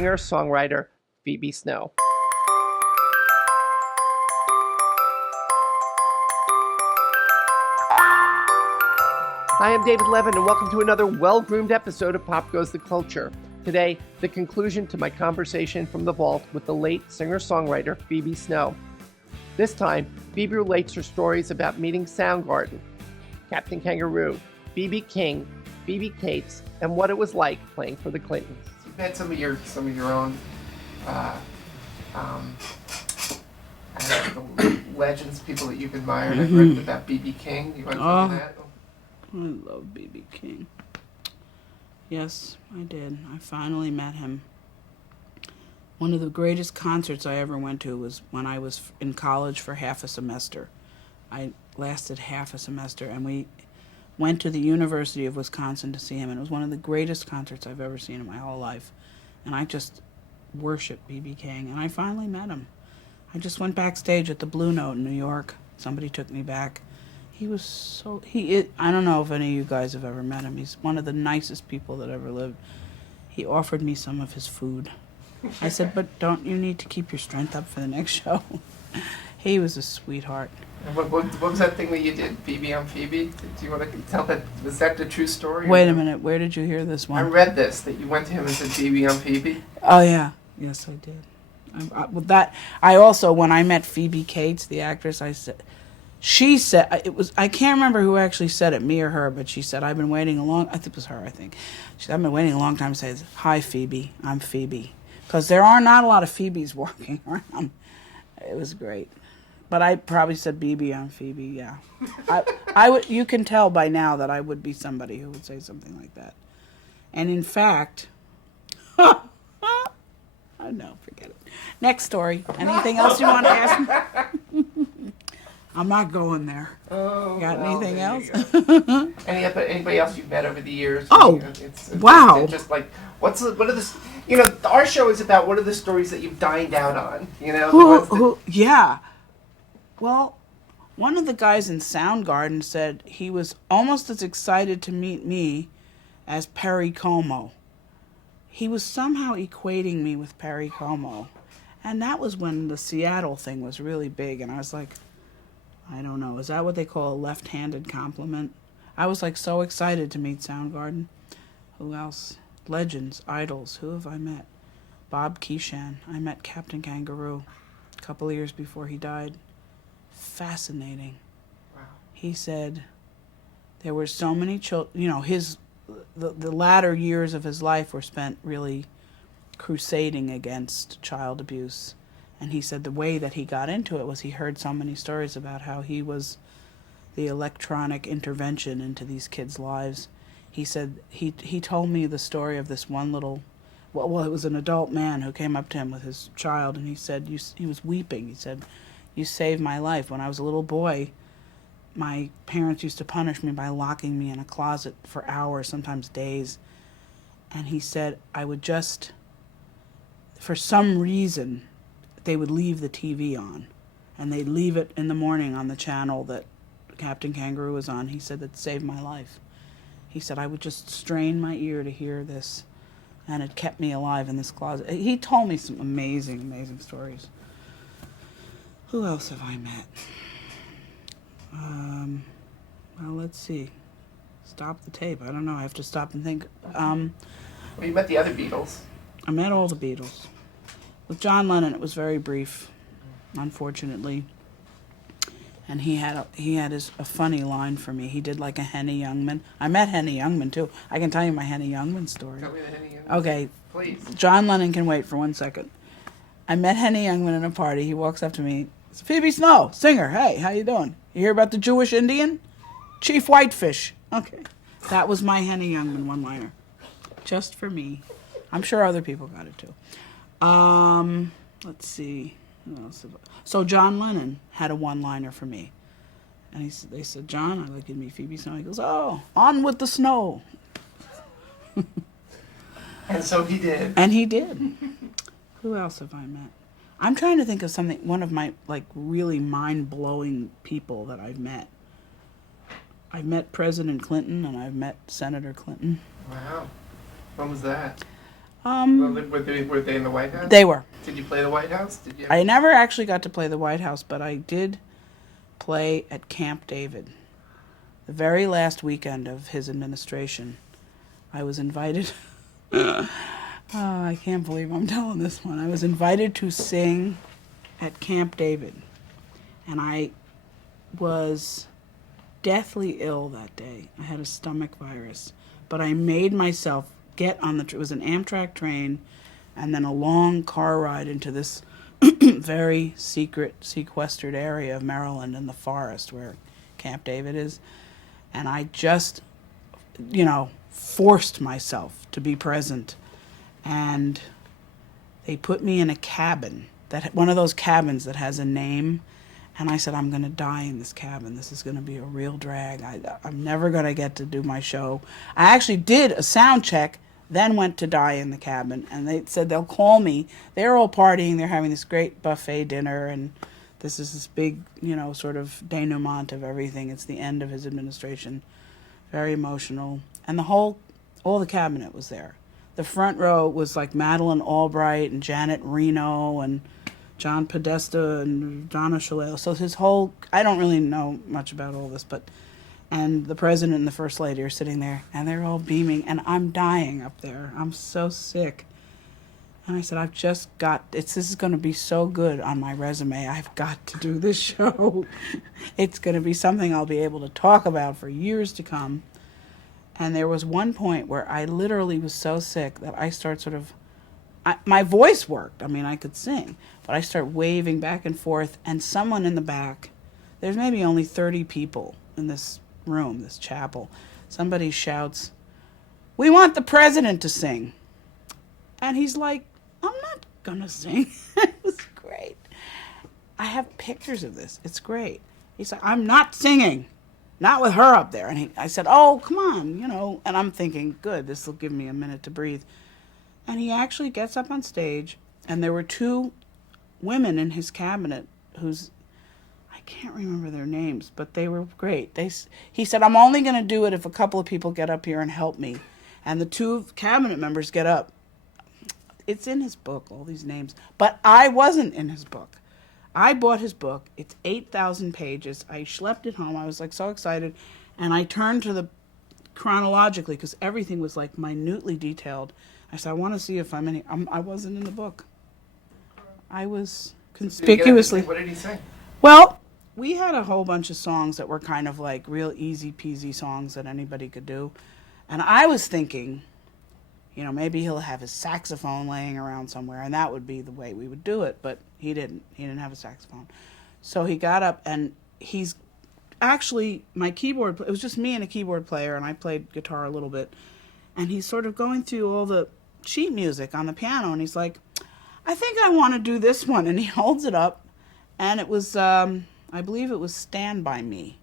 singer-songwriter Phoebe Snow. Hi, I'm David Levin, and welcome to another well-groomed episode of Pop Goes the Culture. Today, the conclusion to my conversation from the vault with the late singer-songwriter Phoebe Snow. This time, Phoebe relates her stories about meeting Soundgarden, Captain Kangaroo, B.B. King, Phoebe Cates, and what it was like playing for the Clintons. You've had some of your own legends, people that you've admired. I've read about B.B. King. You want to tell me that? I love B.B. King. Yes, I did. I finally met him. One of the greatest concerts I ever went to was when I was in college for half a semester. I lasted half a semester, and we went to the University of Wisconsin to see him, and it was one of the greatest concerts I've ever seen in my whole life. And I just worshiped B.B. King, and I finally met him. I just went backstage at the Blue Note in New York. Somebody took me back. He was so... I don't know if any of you guys have ever met him. He's one of the nicest people that ever lived. He offered me some of his food. I said, but don't you need to keep your strength up for the next show? He was a sweetheart. And what was that thing that you did, Phoebe on Phoebe? Do you want to tell that? Was that the true story? Wait a minute. Where did you hear this one? I read this, that you went to him and said Phoebe on Phoebe. Oh, yeah. Yes, I did. I also, when I met Phoebe Cates, the actress, she said, I can't remember who actually said it, me or her, but she said, I've been waiting I think it was her, I think. She said, I've been waiting a long time to say, hi, Phoebe, I'm Phoebe. Because there are not a lot of Phoebes walking around. It was great. But I probably said BB on Phoebe, yeah. You can tell by now that I would be somebody who would say something like that. And in fact, oh no, forget it. Next story. Anything else you want to ask me? I'm not going there. Oh, got anything else? Anybody else you've met over the years? Oh, wow. It's just like, what are the, our show is about what are the stories that you've dined out on, Yeah. Well, one of the guys in Soundgarden said he was almost as excited to meet me as Perry Como. He was somehow equating me with Perry Como. And that was when the Seattle thing was really big, and I was like, I don't know, is that what they call a left-handed compliment? I was like so excited to meet Soundgarden. Who else? Legends, idols, who have I met? Bob Keeshan. I met Captain Kangaroo a couple of years before he died. Fascinating. Wow. He said there were so many children, the latter years of his life were spent really crusading against child abuse. And he said the way that he got into it was he heard so many stories about how he was the electronic intervention into these kids' lives. He said he told me the story of this one little, well, it was an adult man who came up to him with his child, and he said, he was weeping. He said, you saved my life. When I was a little boy, my parents used to punish me by locking me in a closet for hours, sometimes days. And he said, I would just, for some reason, they would leave the TV on, and they'd leave it in the morning on the channel that Captain Kangaroo was on. He said that saved my life. He said I would just strain my ear to hear this, and it kept me alive in this closet. He told me some amazing, amazing stories. Who else have I met? Well, let's see. Stop the tape. I don't know. I have to stop and think. Well, you met the other Beatles. I met all the Beatles. With John Lennon, it was very brief, unfortunately. And he had a funny line for me. He did like a Henny Youngman. I met Henny Youngman too. I can tell you my Henny Youngman story. Tell me the Henny Youngman. Okay. Please. John Lennon can wait for 1 second. I met Henny Youngman in a party. He walks up to me. It's Phoebe Snow, singer. Hey, how you doing? You hear about the Jewish Indian? Chief Whitefish. Okay. That was my Henny Youngman one-liner. Just for me. I'm sure other people got it too. Let's see. What else? So John Lennon had a one-liner for me. And they said, John, I'd like you to meet Phoebe Snow. He goes, oh, on with the snow. And so he did. And he did. Who else have I met? I'm trying to think of one of my, really mind-blowing people that I've met. I've met President Clinton, and I've met Senator Clinton. Wow. When was that? Well, were they in the White House? They were. Did you play the White House? Did you? I never actually got to play the White House, but I did play at Camp David. The very last weekend of his administration, I was invited. I can't believe I'm telling this one. I was invited to sing at Camp David, and I was deathly ill that day. I had a stomach virus, but I made myself get on it was an Amtrak train, and then a long car ride into this very secret, sequestered area of Maryland in the forest where Camp David is. And I just, forced myself to be present. And they put me in a cabin, one of those cabins that has a name. And I said, I'm going to die in this cabin. This is going to be a real drag. I'm never going to get to do my show. I actually did a sound check, then went to die in the cabin. And they said they'll call me. They're all partying. They're having this great buffet dinner. And this is this big, sort of denouement of everything. It's the end of his administration. Very emotional. And all the cabinet was there. The front row was like Madeleine Albright and Janet Reno and John Podesta and Donna Shalala. So his whole, I don't really know much about all this, and the president and the first lady are sitting there, and they're all beaming, and I'm dying up there. I'm so sick. And I said, this is going to be so good on my resume. I've got to do this show. It's going to be something I'll be able to talk about for years to come. And there was one point where I literally was so sick that I started my voice worked. I mean, I could sing, but I start waving back and forth, and someone in the back, there's maybe only 30 people in this room, this chapel. Somebody shouts, "We want the president to sing." And he's like, "I'm not gonna sing." It was great. I have pictures of this. It's great. He's like, "I'm not singing. Not with her up there." And I said, "Oh, come on, And I'm thinking, good, this will give me a minute to breathe. And he actually gets up on stage, and there were two women in his cabinet I can't remember their names, but they were great. He said, "I'm only going to do it if a couple of people get up here and help me." And the two cabinet members get up. It's in his book, all these names. But I wasn't in his book. I bought his book. It's 8,000 pages. I schlepped it home. I was so excited. And I turned to the chronologically, because everything was minutely detailed. I said, I want to see if I'm in. I wasn't in the book. I was conspicuously. What did he say? Well, we had a whole bunch of songs that were kind of real easy peasy songs that anybody could do. And I was thinking, maybe he'll have his saxophone laying around somewhere, and that would be the way we would do it. But he didn't. He didn't have a saxophone. So he got up, and he's actually, my keyboard, it was just me and a keyboard player, and I played guitar a little bit. And he's sort of going through all the sheet music on the piano, and he's like, "I think I want to do this one." And he holds it up, and it was, I believe it was "Stand By Me."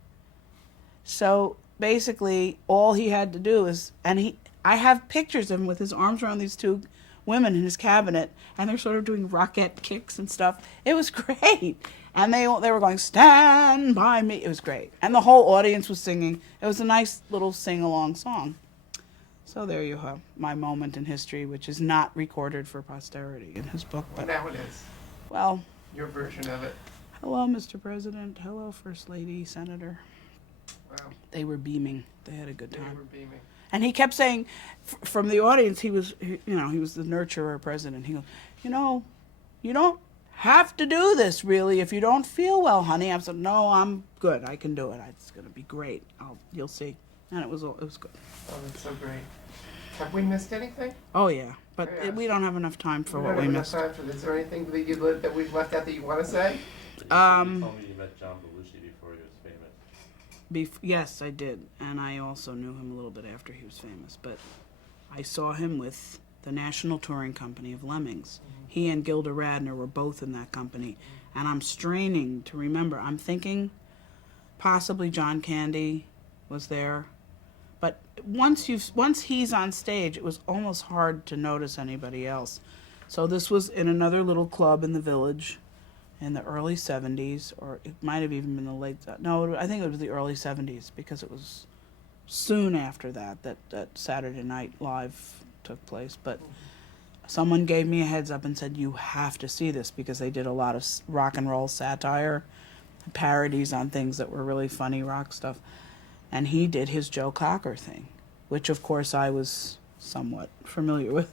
So basically, all he had to do is, I have pictures of him with his arms around these two women in his cabinet, and they're sort of doing rocket kicks and stuff. It was great. And they were going, "Stand by me." It was great. And the whole audience was singing. It was a nice little sing-along song. So there you have my moment in history, which is not recorded for posterity in his book. But now it is. Well, your version of it. Hello, Mr. President. Hello, First Lady, Senator. Wow. They were beaming. They had a good time. They were beaming. And he kept saying, from the audience, he was the nurturer president. He goes, you don't have to do this, really, if you don't feel well, honey. I said, "No, I'm good. I can do it. It's going to be great. You'll see." And it was good. Oh, that's so great. Have we missed anything? Oh, yeah. But we don't have enough time for what we missed. Time for this. Is there anything that we've left out that you want to say? You told me you met John Belushi before he was famous. Yes, I did. And I also knew him a little bit after he was famous. But I saw him with the National Touring Company of Lemmings. Mm-hmm. He and Gilda Radner were both in that company. Mm-hmm. And I'm straining to remember. I'm thinking possibly John Candy was there. But once he's on stage, it was almost hard to notice anybody else. So this was in another little club in the Village in the early 70s, or it might have even been the late... No, I think it was the early 70s, because it was soon after that Saturday Night Live took place. But someone gave me a heads up and said, you have to see this, because they did a lot of rock and roll satire, parodies on things that were really funny rock stuff. And he did his Joe Cocker thing, which of course I was somewhat familiar with.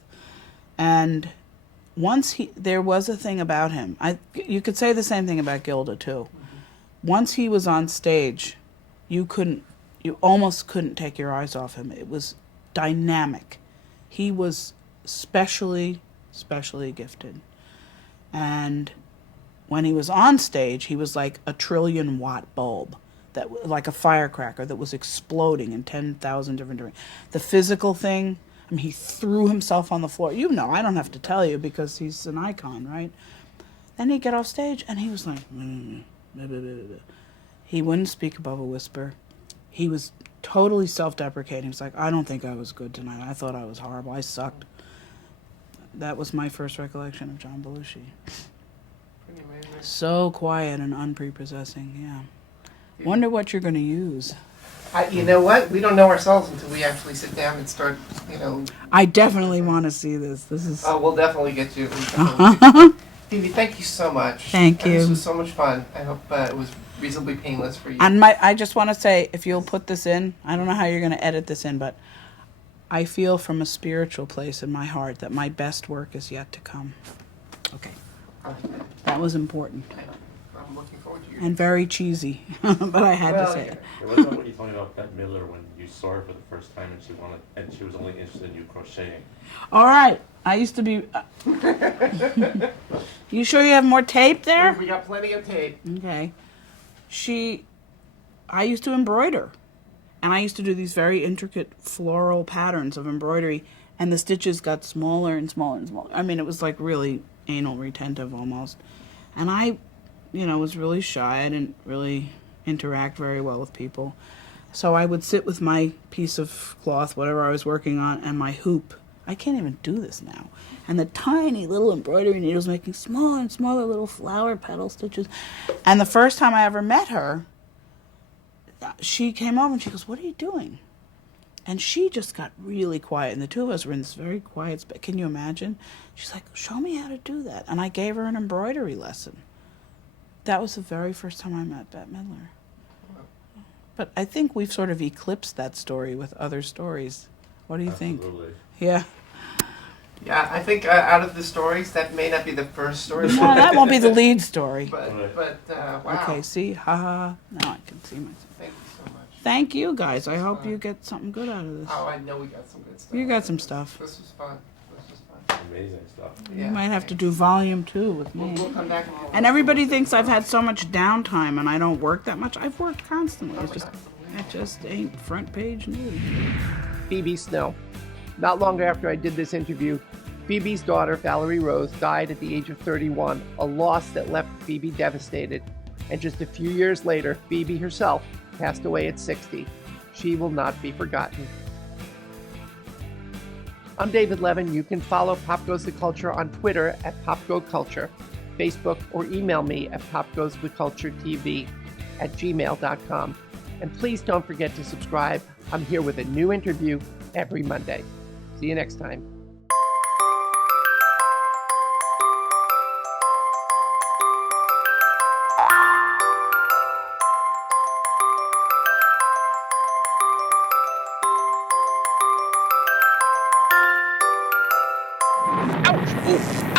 And there was a thing about him. You could say the same thing about Gilda too. Once he was on stage, you almost couldn't take your eyes off him. It was dynamic. He was specially gifted. And when he was on stage, he was like a 1 trillion watt bulb, like a firecracker that was exploding in 10,000 different. The physical thing, I mean, he threw himself on the floor. You know, I don't have to tell you because he's an icon, right? Then he'd get off stage and he was like, he wouldn't speak above a whisper. He was totally self-deprecating. He's like, I don't think I was good tonight. I thought I was horrible. I sucked. That was my first recollection of John Belushi. Pretty amazing. So quiet and unprepossessing, yeah. Wonder what you're going to use. You know what? We don't know ourselves until we actually sit down and start, I definitely want to see this. This is... Oh, we'll definitely get you. Phoebe, thank you so much. Thank you. This was so much fun. I hope it was reasonably painless for you. And I just want to say, if you'll put this in, I don't know how you're going to edit this in, but I feel from a spiritual place in my heart that my best work is yet to come. Okay. That was important. I'm looking forward to your... And very cheesy, but I had to say it. It wasn't what you told me about Bette Midler when you saw her for the first time and she was only interested in you crocheting. All right. I used to be... You sure you have more tape there? We got plenty of tape. Okay. I used to embroider. And I used to do these very intricate floral patterns of embroidery. And the stitches got smaller and smaller and smaller. I mean, it was like really anal retentive almost. And I, was really shy. I didn't really interact very well with people. So I would sit with my piece of cloth, whatever I was working on, and my hoop. I can't even do this now. And the tiny little embroidery needles making smaller and smaller little flower petal stitches. And the first time I ever met her, she came over and she goes, what are you doing? And she just got really quiet. And the two of us were in this very quiet space. Can you imagine? She's like, show me how to do that. And I gave her an embroidery lesson. That was the very first time I met Bette Midler. But I think we've sort of eclipsed that story with other stories. What do you think? Yeah. Yeah, I think out of the stories, that may not be the first story. No, that won't be the lead story. But wow. Okay, see? Ha. Now I can see myself. Thank you so much. Thank you, guys. I hope you get something good out of this. Oh, I know we got some good stuff. You got some stuff. This was fun. Amazing stuff. You might have to do volume 2 with me. We'll come back. And everybody thinks I've had so much downtime and I don't work that much. I've worked constantly. It just ain't front page news. Phoebe Snow. Not long after I did this interview, Phoebe's daughter, Valerie Rose, died at the age of 31, a loss that left Phoebe devastated. And just a few years later, Phoebe herself passed away at 60. She will not be forgotten. I'm David Levin. You can follow Pop Goes the Culture on Twitter at PopGoCulture, Facebook, or email me at popgoestheculturetv@gmail.com. And please don't forget to subscribe. I'm here with a new interview every Monday. See you next time. Ouch! Ooh.